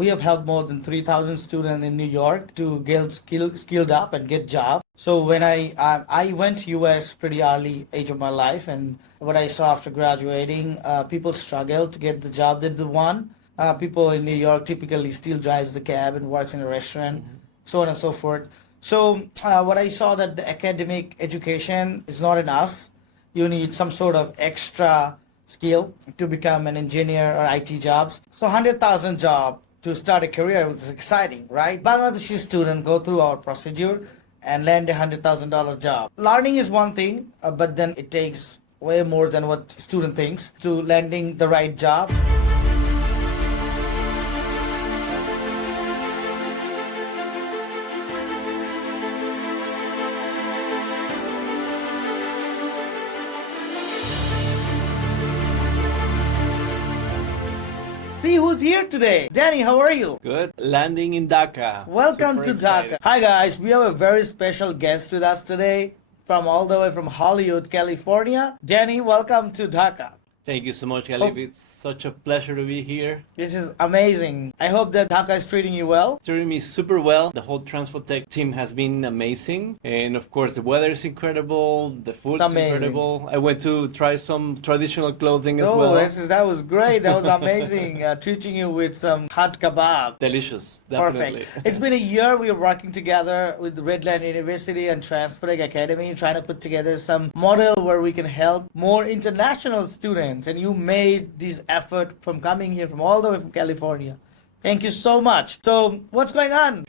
We have helped more than 3,000 students in New York to get skilled up and get jobs. So when I went to US pretty early age of my life, and what I saw after graduating, people struggle to get the job that they want. People in New York typically still drives the cab and works in a restaurant, so on and so forth. So what I saw that the academic education is not enough. You need some sort of extra skill to become an engineer or IT jobs. So 100,000 job to start a career is exciting, right? Bangladeshi students go through our procedure and land a $100,000 job. Learning is one thing, but then it takes way more than what student thinks to landing the right job. See who's here today. Danny, how are you? Good. Landing in Dhaka. Welcome Super to excited. Dhaka. Hi guys, we have a very special guest with us today from all the way from Hollywood, California. Danny, welcome to Dhaka. Thank you so much, Khalif. It's such a pleasure to be here. This is amazing. I hope that Dhaka is treating you well. Treating me super well. The whole Transfotech team has been amazing. And of course, the weather is incredible. The food's incredible. I went to try some traditional clothing as well. That was great. That was amazing. Treating you with some hot kebab. Delicious. Definitely. Perfect. It's been a year we are working together with Redlands University and Transfotech Academy, trying to put together some model where we can help more international students. And you made this effort from coming here from all the way from California. Thank you so much. So what's going on?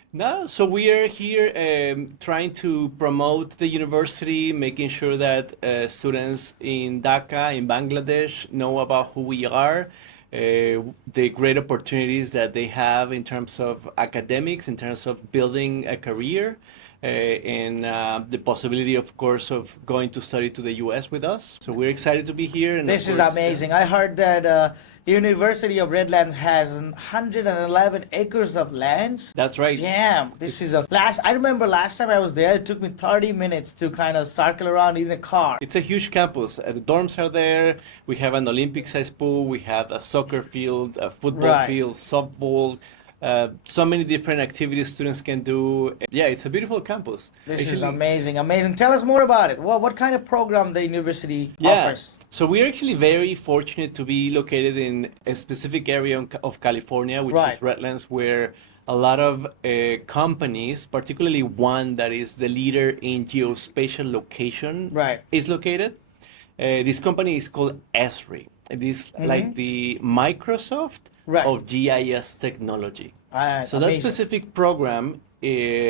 So we are here trying to promote the university, making sure that students in Dhaka, in Bangladesh, know about who we are, the great opportunities that they have in terms of academics, in terms of building a career, and the possibility, of course, of going to study to the US with us. So we're excited to be here. And this is amazing. I heard that University of Redlands has 111 acres of lands. That's right. Damn, I remember last time I was there, it took me 30 minutes to kind of circle around in a car. It's a huge campus. The dorms are there. We have an Olympic-sized pool. We have a soccer field, a football field, softball. So many different activities students can do. Yeah, it's a beautiful campus. This is amazing, amazing. Tell us more about it. Well, what kind of program the university offers? So we're actually very fortunate to be located in a specific area of California, which is Redlands, where a lot of companies, particularly one that is the leader in geospatial location, is located. This company is called 𝐏𝐸𝐴𝐶𝐸. It is like the Microsoft of GIS technology. So that specific program,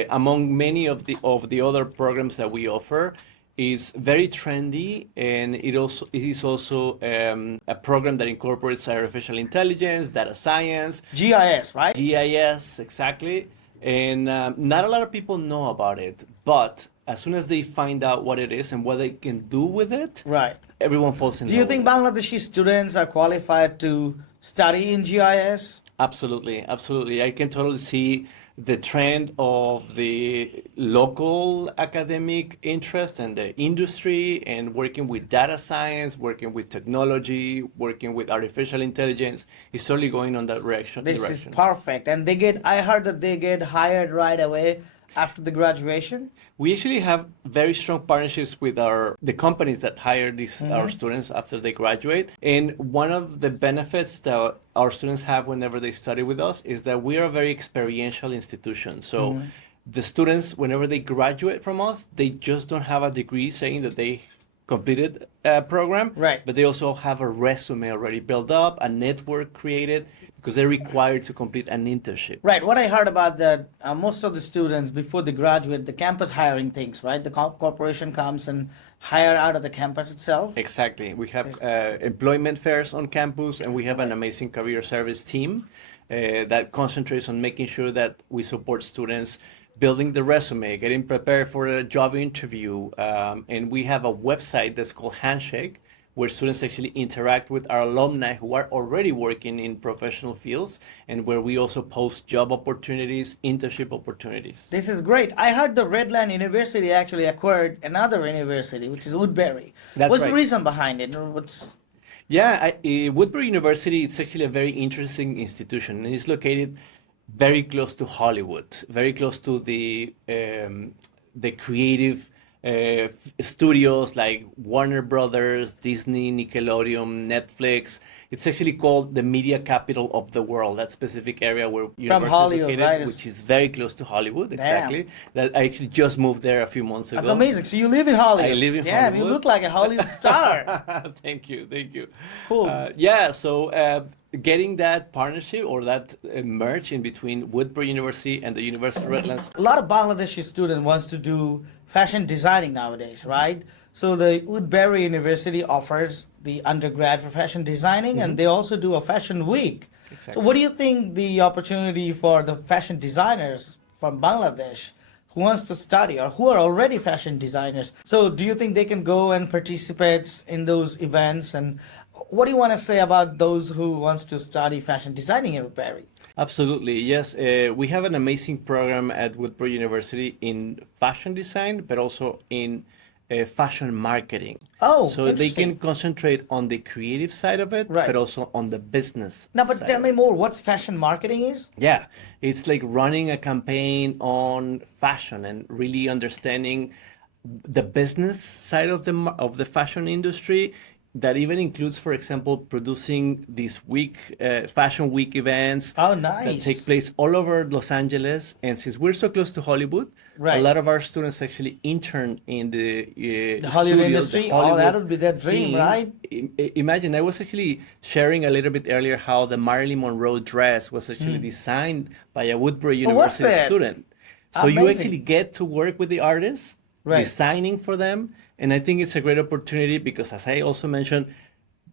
among many of the other programs that we offer, is very trendy, and it is also a program that incorporates artificial intelligence, data science. GIS, right? GIS, exactly. And not a lot of people know about it, but as soon as they find out what it is and what they can do with it, everyone falls in love. Do you think Bangladeshi students are qualified to study in GIS? Absolutely, absolutely. I can totally see the trend of the local academic interest and the industry, and working with data science, working with technology, working with artificial intelligence is certainly going on that direction. This is perfect. And I heard that they get hired right away after the graduation. We actually have very strong partnerships with the companies that hire our students after they graduate. And one of the benefits that our students have whenever they study with us is that we are a very experiential institution. So the students, whenever they graduate from us, they just don't have a degree saying that they completed a program, but they also have a resume already built up, a network created, because they're required to complete an internship. Right. What I heard about that, most of the students, before they graduate, the campus hiring things, right? The corporation comes and hire out of the campus itself. Exactly. We have employment fairs on campus, and we have an amazing career service team that concentrates on making sure that we support students building the resume, getting prepared for a job interview. And we have a website that's called Handshake, where students actually interact with our alumni who are already working in professional fields, and where we also post job opportunities, internship opportunities. This is great. I heard the Redlands University actually acquired another university, which is Woodbury. What's the reason behind it? Woodbury University, it's actually a very interesting institution. It's located very close to Hollywood, very close to the creative studios like Warner Brothers, Disney, Nickelodeon, Netflix. It's actually called the media capital of the world, that specific area where university is located, right? which is very close to Hollywood, exactly. That I actually just moved there a few months ago. That's amazing. So you live in Hollywood. I live in Hollywood. You look like a Hollywood star. Thank you, thank you. Cool. So getting that partnership or that merge in between Woodbury University and the University of Redlands. A lot of Bangladeshi student wants to do fashion designing nowadays, right? So the Woodbury University offers the undergrad for fashion designing, and they also do a fashion week. Exactly. So what do you think the opportunity for the fashion designers from Bangladesh who wants to study or who are already fashion designers? So do you think they can go and participate in those events? And what do you want to say about those who wants to study fashion designing in Woodbury? Absolutely, yes. We have an amazing program at Woodbury University in fashion design, but also in fashion marketing. Oh, so they can concentrate on the creative side of it, right, but also on the business. Now, but tell me more. What's fashion marketing is? Yeah, it's like running a campaign on fashion and really understanding the business side of the fashion industry. That even includes, for example, producing these fashion week events. Oh, nice. That take place all over Los Angeles. And since we're so close to Hollywood, right, a lot of our students actually intern in the Hollywood studios, industry. Hollywood that would be their dream, scene. Right? Imagine, I was actually sharing a little bit earlier how the Marilyn Monroe dress was actually designed by a Woodbury University student. So amazing. you actually get to work with the artists, right, designing for them. And I think it's a great opportunity because, as I also mentioned,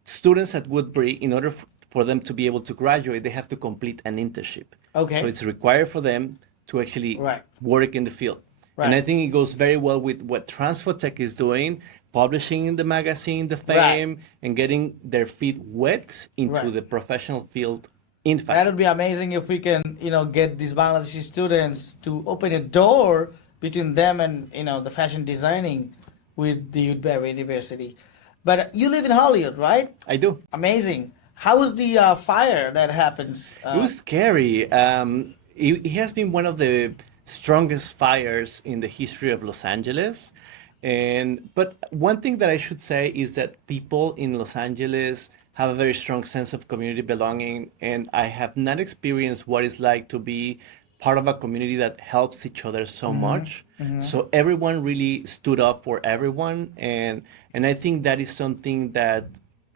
students at Woodbury, in order for them to be able to graduate, they have to complete an internship. Okay. So it's required for them to actually work in the field. Right. And I think it goes very well with what Transfotech is doing, publishing in the magazine, The Fame, and getting their feet wet into the professional field in fashion. That would be amazing if we can, get these Bangladeshi students to open a door between them and, the fashion designing with the Woodbury University. But you live in Hollywood, right? I do. Amazing. How was the fire that happens? It was scary. It has been one of the strongest fires in the history of Los Angeles. But one thing that I should say is that people in Los Angeles have a very strong sense of community belonging, and I have not experienced what it's like to be part of a community that helps each other so much. So everyone really stood up for everyone, and I think that is something that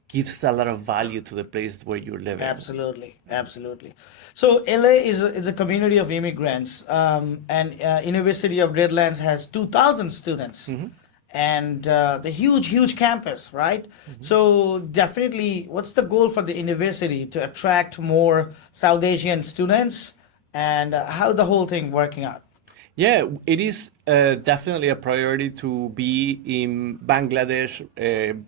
gives a lot of value to the place where you're living. Absolutely, absolutely. So LA is a community of immigrants, and University of Redlands has 2,000 students. And the huge campus, right? So definitely, what's the goal for the university to attract more South Asian students? And how the whole thing working out? Yeah, it is definitely a priority to be in Bangladesh,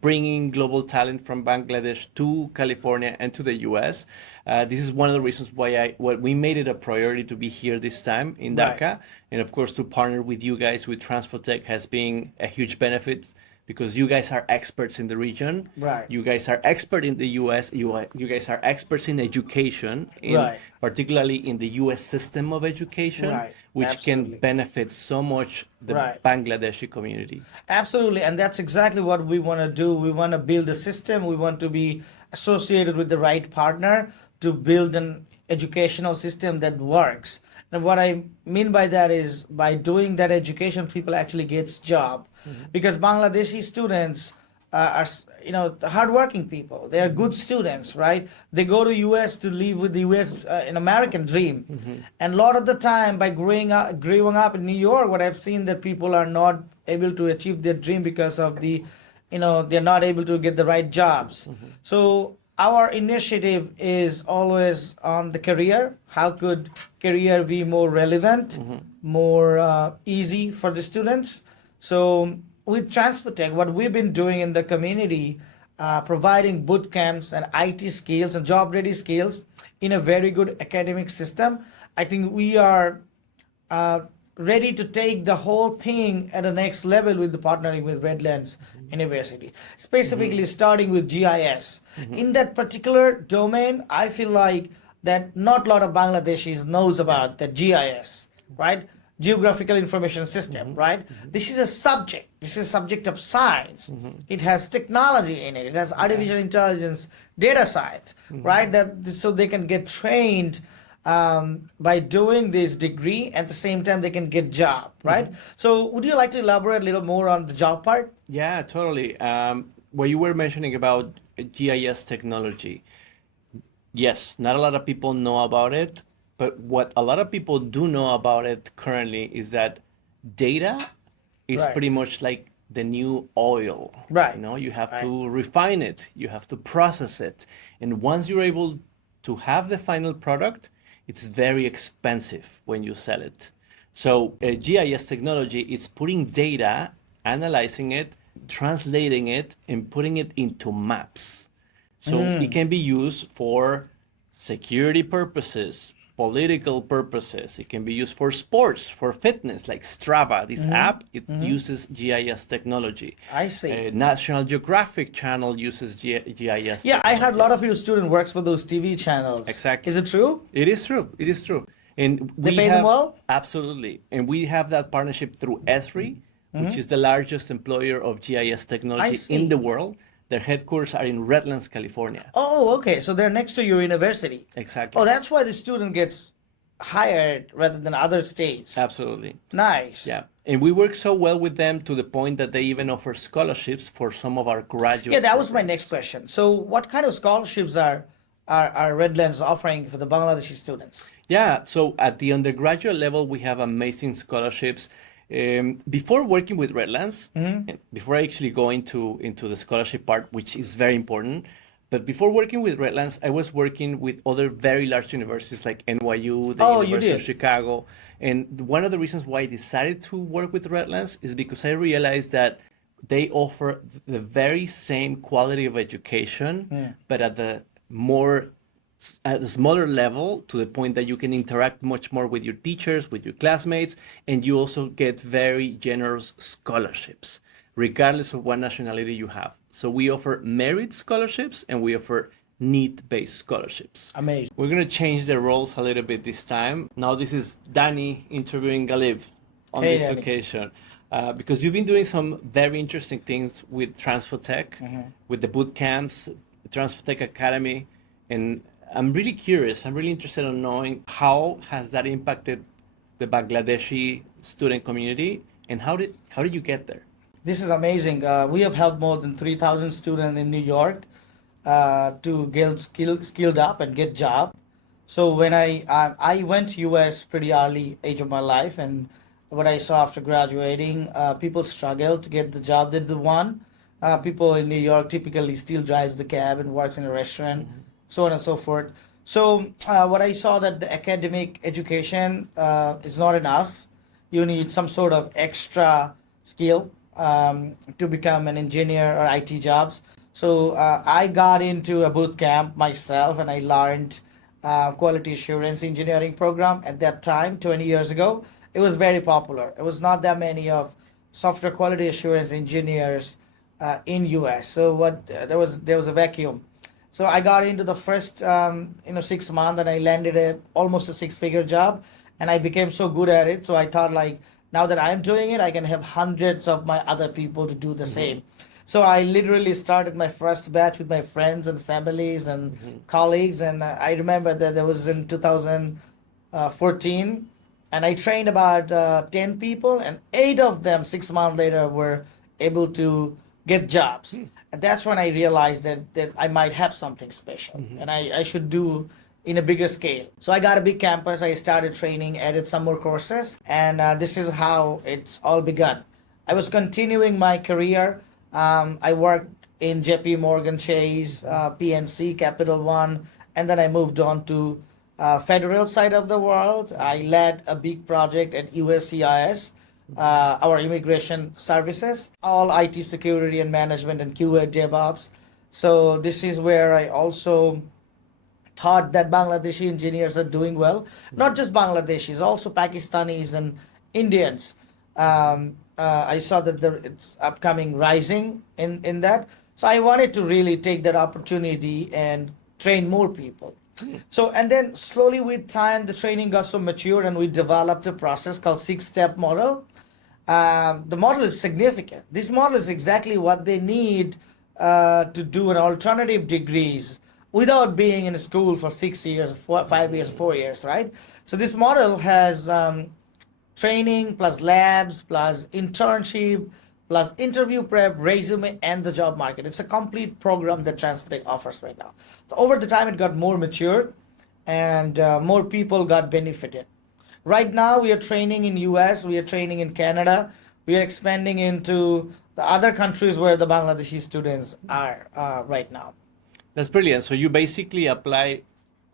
bringing global talent from Bangladesh to California and to the U.S. This is one of the reasons why we made it a priority to be here this time in Dhaka. And of course, to partner with you guys with Transfotech has been a huge benefit, because you guys are experts in the region. Right. You guys are expert in the U.S. You guys are experts in education, particularly in the U.S. system of education, which can benefit so much the Bangladeshi community. Absolutely, and that's exactly what we want to do. We want to build a system. We want to be associated with the right partner to build an educational system that works. And what I mean by that is, by doing that education, people actually gets job. Because Bangladeshi students are, hardworking people. They are good students, right? They go to U.S. to live with the U.S. An American dream. And a lot of the time, by growing up in New York, what I've seen that people are not able to achieve their dream because of they're not able to get the right jobs. So our initiative is always on the career. How could career be more relevant, more easy for the students? So with Transfotech, what we've been doing in the community, providing boot camps and IT skills and job-ready skills in a very good academic system. I think we are ready to take the whole thing at the next level with the partnering with Redlands University, specifically starting with GIS. In that particular domain, I feel like that not a lot of Bangladeshis knows about the GIS, right? Geographical Information System, right? This is a subject. This is a subject of science. It has technology in it. It has artificial intelligence, data science, right? So they can get trained by doing this degree. At the same time, they can get job, right? So would you like to elaborate a little more on the job part? Yeah, totally. What you were mentioning about GIS technology, yes, not a lot of people know about it, but what a lot of people do know about it currently is that data is Right. pretty much like the new oil. Right. You know, you have Right. to refine it, you have to process it. And once you're able to have the final product, it's very expensive when you sell it. So GIS technology, it's putting data, analyzing it, translating it, and putting it into maps. So it can be used for security purposes, political purposes. It can be used for sports, for fitness, like Strava. This app, it uses GIS technology. I see. National Geographic channel uses GIS Yeah, I heard a technology. lot of your student works for those TV channels. Exactly. Is it true? It is true. It is true. And They we pay them have, well? absolutely. And we have that partnership through 𝐿3, which is the largest employer of GIS technology see. in the world. Their headquarters are in Redlands, California. Oh, okay. So they're next to your university. Exactly. Oh, that's why the student gets hired rather than other states. Absolutely. Nice. Yeah. And we work so well with them to the point that they even offer scholarships for some of our graduate Yeah, that was my programs. next question. So what kind of scholarships are Redlands offering for the Bangladeshi students? Yeah, so at the undergraduate level, we have amazing scholarships. Before working with Redlands, and before I actually go into the scholarship part, which is very important, but before working with Redlands, I was working with other very large universities like NYU, the Oh, you University of did? Chicago. And one of the reasons why I decided to work with Redlands is because I realized that they offer the very same quality of education, but at a smaller level, to the point that you can interact much more with your teachers, with your classmates, and you also get very generous scholarships, regardless of what nationality you have. So we offer merit scholarships and we offer need-based scholarships. Amazing. We're going to change the roles a little bit this time. Now this is Danny interviewing Galib on Hey, this Danny. occasion. Because you've been doing some very interesting things with Transfotech, with the boot camps, Transfotech Academy, and I'm really curious. I'm really interested in knowing how has that impacted the Bangladeshi student community, and how did you get there? This is amazing. We have helped more than 3,000 students in New York to get skilled up and get job. So when I went to US pretty early age of my life, and what I saw after graduating, people struggle to get the job that they want. People in New York typically still drives the cab and works in a restaurant, so on and so forth. So what I saw that the academic education is not enough. You need some sort of extra skill to become an engineer or IT jobs. So I got into a boot camp myself, and I learned quality assurance engineering program at that time, 20 years ago. It was very popular. It was not that many of software quality assurance engineers in US. So there was a vacuum. So I got into the first 6 months, and I landed almost a six-figure job, and I became so good at it. So I thought, like, now that I'm doing it, I can have hundreds of my other people to do the same. So I literally started my first batch with my friends and families and colleagues, and I remember that there was in 2014, and I trained about 10 people, and 8 of them 6 months later were able to get jobs. And that's when I realized that I might have something special, and I should do in a bigger scale. So I got a big campus, I started training, added some more courses, and this is how it's all begun. I was continuing my career. I worked in JP Morgan Chase, PNC, Capital One, and then I moved on to federal side of the world. I led a big project at USCIS, our immigration services, all IT security and management and QA DevOps. So this is where I also thought that Bangladeshi engineers are doing well. Not just Bangladeshis, also Pakistanis and Indians. I saw that it's upcoming rising in that. So I wanted to really take that opportunity and train more people. So, and then slowly with time, the training got so mature and we developed a process called 6-step model. The model is significant. This model is exactly what they need to do an alternative degrees without being in a school for 6 years, 5 years, 4 years, right? So this model has training plus labs plus internship plus interview prep, resume, and the job market. It's a complete program that Transfotech offers right now. So over the time, it got more mature and more people got benefited. Right now, we are training in US, we are training in Canada, we are expanding into the other countries where the Bangladeshi students are right now. That's brilliant. So you basically apply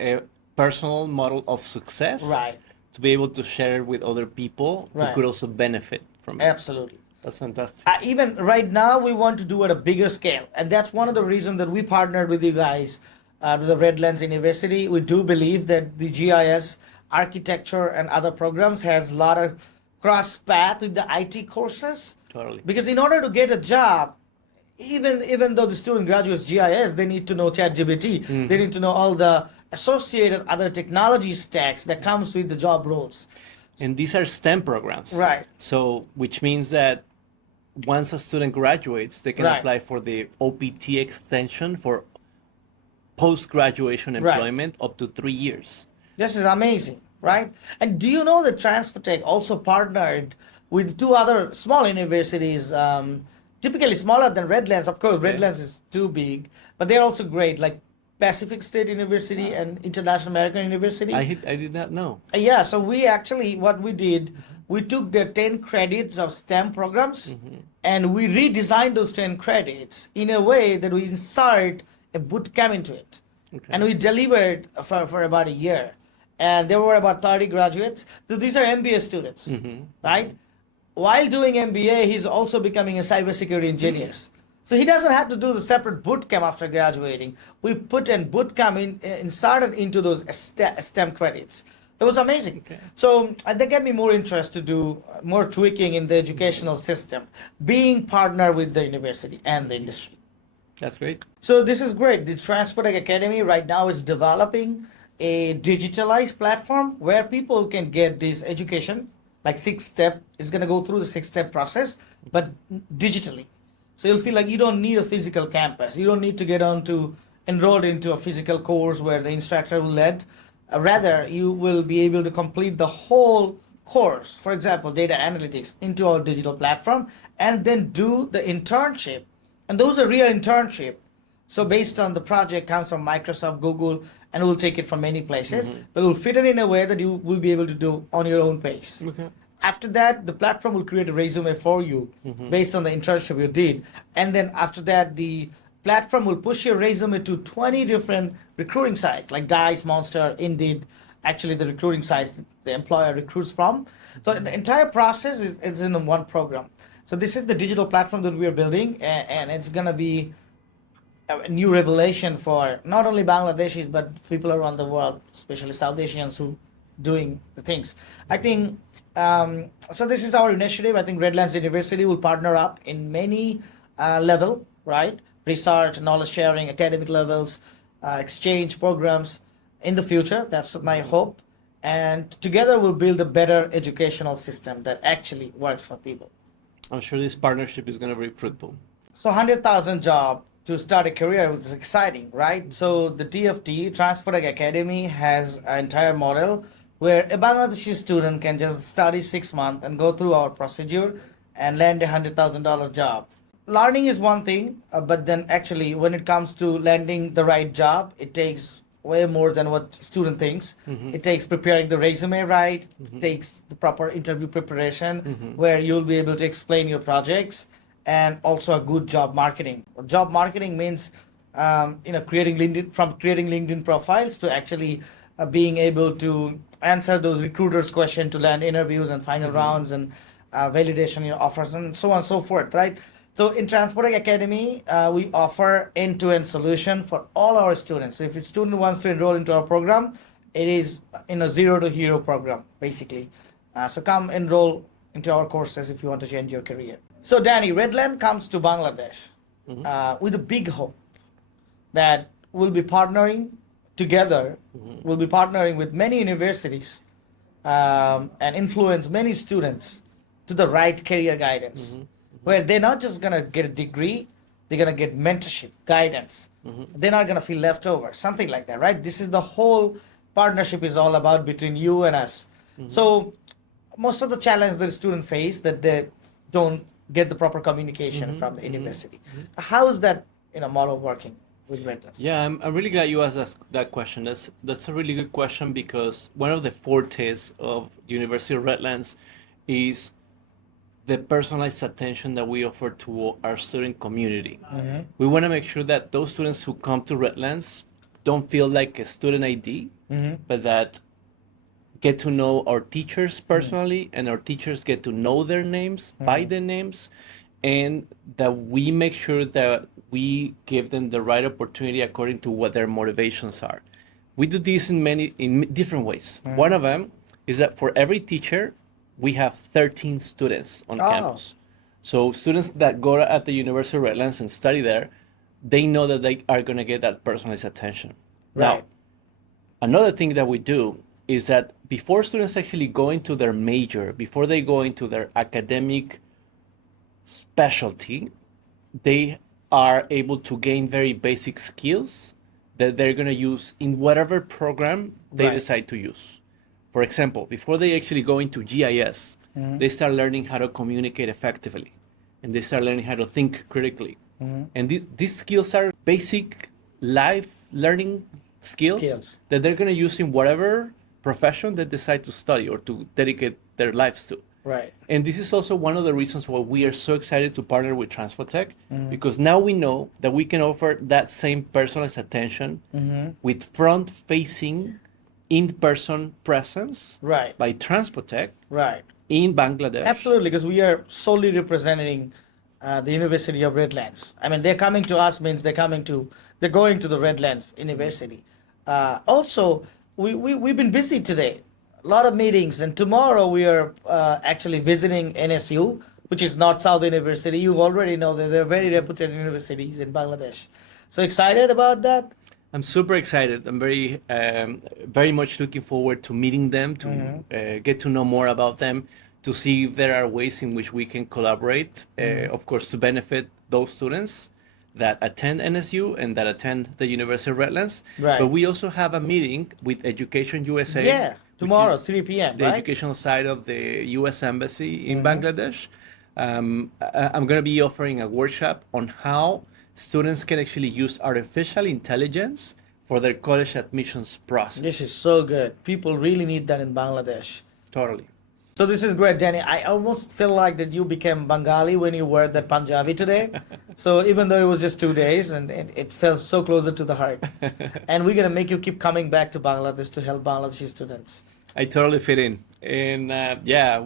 a personal model of success, right, to be able to share with other people right, who could also benefit from it. Absolutely. That's fantastic. Even right now, we want to do it at a bigger scale. And that's one of the reasons that we partnered with you guys, with the Redlands University. We do believe that the GIS, architecture, and other programs has a lot of cross path with the IT courses. Totally. Because in order to get a job, even though the student graduates GIS, they need to know ChatGPT. They need to know all the associated other technology stacks that comes with the job roles. And these are STEM programs. Right. So, which means that once a student graduates, they can right, apply for the OPT extension for post-graduation employment up to 3 years. This is amazing, right? And do you know that Transfotech also partnered with 2 other small universities, typically smaller than Redlands. Of course, Redlands is too big, but they're also great, like Pacific State University and International American University. I did not know. Yeah, so we actually, what we did, we took the 10 credits of STEM programs and we redesigned those 10 credits in a way that we insert a boot camp into it. Okay. And we delivered for about a year. And there were about 30 graduates. So these are MBA students, right? While doing MBA, he's also becoming a cybersecurity engineer. So he doesn't have to do the separate boot camp after graduating. We put in boot camp inserted into those STEM credits. It was amazing. Okay. So that gave me more interest to do more tweaking in the educational system, being partnered with the university and the industry. That's great. So this is great. The Transfotech Academy right now is developing a digitalized platform where people can get this education, like 6-step, it's going to go through the 6-step process, but digitally. So you'll feel like you don't need a physical campus. You don't need to get enrolled into a physical course where the instructor will lead. Rather, you will be able to complete the whole course, for example, data analytics, into our digital platform, and then do the internship. And those are real internship. So based on the project comes from Microsoft, Google, and we'll take it from many places, but we'll fit it in a way that you will be able to do on your own pace. Okay. After that, the platform will create a resume for you based on the internship you did. And then after that, the platform will push your resume to 20 different recruiting sites like Dice, Monster, Indeed, actually the recruiting sites the employer recruits from. So the entire process is in one program. So this is the digital platform that we are building, and it's going to be a new revelation for not only Bangladeshis, but people around the world, especially South Asians who doing the things. I think, so this is our initiative. I think Redlands University will partner up in many level, right? Research, knowledge sharing, academic levels, exchange programs in the future. That's my hope. And together we'll build a better educational system that actually works for people. I'm sure this partnership is going to be fruitful. So 100,000 job to start a career is exciting, right? So the TFT, Transfotech Academy, has an entire model where a Bangladeshi student can just study 6 months and go through our procedure and land a $100,000 job. Learning is one thing, but then actually when it comes to landing the right job, it takes way more than what student thinks. It takes preparing the resume right, it takes the proper interview preparation where you'll be able to explain your projects, and also a good job marketing. Job marketing means creating LinkedIn profiles to actually being able to answer those recruiters' questions to land interviews and final rounds and validation offers and so on and so forth, right? So in Transfotech Academy, we offer end-to-end solution for all our students. So if a student wants to enroll into our program, it is in a zero to hero program, basically. So come enroll into our courses if you want to change your career. So Danny, Redland comes to Bangladesh with a big hope that we'll be partnering together will be partnering with many universities and influence many students to the right career guidance, where they're not just going to get a degree, they're going to get mentorship, guidance. They're not going to feel left over, something like that, right? This is the whole partnership is all about between you and us. So most of the challenge that students face that they don't get the proper communication from the university. How is that model working with Redlands? Yeah, I'm really glad you asked that question. That's a really good question, because one of the fortes of University of Redlands is the personalized attention that we offer to our student community. We want to make sure that those students who come to Redlands don't feel like a student ID, but that get to know our teachers personally, and our teachers get to know their names by their names, and that we make sure that we give them the right opportunity according to what their motivations are. We do this in different ways. One of them is that for every teacher, we have 13 students on campus. So students that go at the University of Redlands and study there, they know that they are going to get that personalized attention. Right. Now, another thing that we do is that before students actually go into their major, before they go into their academic specialty, they are able to gain very basic skills that they're going to use in whatever program they decide to use. For example, before they actually go into GIS, they start learning how to communicate effectively, and they start learning how to think critically. And these skills are basic life learning skills that they're going to use in whatever profession they decide to study or to dedicate their lives to. Right. And this is also one of the reasons why we are so excited to partner with Transfotech, because now we know that we can offer that same personalized attention with front-facing in-person presence by Transfotech in Bangladesh. Absolutely, because we are solely representing the University of Redlands. I mean, they're coming to us means they're going to the Redlands University. Also, we've been busy today. A lot of meetings, and tomorrow we are actually visiting NSU, which is North-South University. You already know that they're very reputed universities in Bangladesh. So excited about that? I'm super excited. I'm very much looking forward to meeting them, to get to know more about them, to see if there are ways in which we can collaborate, of course, to benefit those students that attend NSU and that attend the University of Redlands. But we also have a meeting with Education USA. Yeah, tomorrow, 3 p.m., the educational side of the U.S. Embassy in Bangladesh. I'm going to be offering a workshop on how students can actually use artificial intelligence for their college admissions process. This is so good. People really need that in Bangladesh. Totally. So this is great, Danny. I almost feel like that you became Bengali when you wore that Punjabi today. So even though it was just 2 days, and it felt so closer to the heart. And we're going to make you keep coming back to Bangladesh to help Bangladeshi students. I totally fit in. And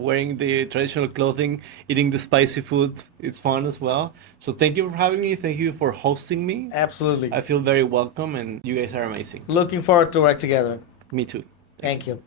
wearing the traditional clothing, eating the spicy food, it's fun as well. So thank you for having me. Thank you for hosting me. Absolutely. I feel very welcome, and you guys are amazing. Looking forward to work together. Me too. Thank you.